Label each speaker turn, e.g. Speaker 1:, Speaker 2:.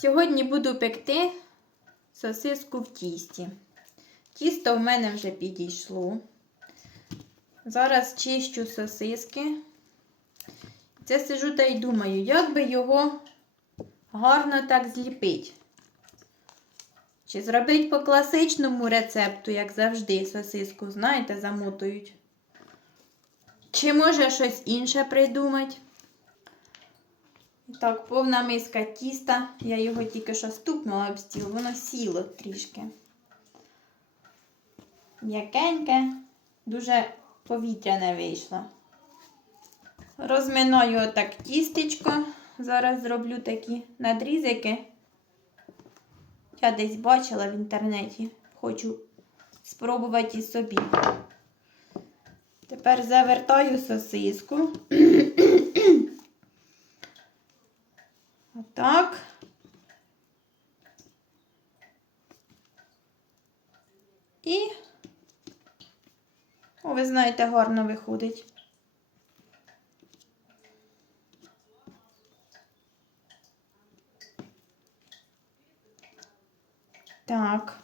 Speaker 1: Сьогодні буду пекти сосиску в тісті. Тісто в мене вже підійшло. Зараз чищу сосиски. Це сижу та й думаю, як би його гарно так зліпити. Чи зробити по класичному рецепту, як завжди, сосиску, знаєте, замотують. Чи може щось інше придумати? Так, повна миска тіста. Я його тільки що стукнула об стіл, воно сіло трішки. М'якеньке, дуже повітряне вийшло. Розминаю отак тістечко. Зараз зроблю такі надрізики. Я десь бачила в інтернеті. Хочу спробувати і собі. Тепер завертаю сосиску. Отак. І, о, ви знаєте, гарно виходить. Так.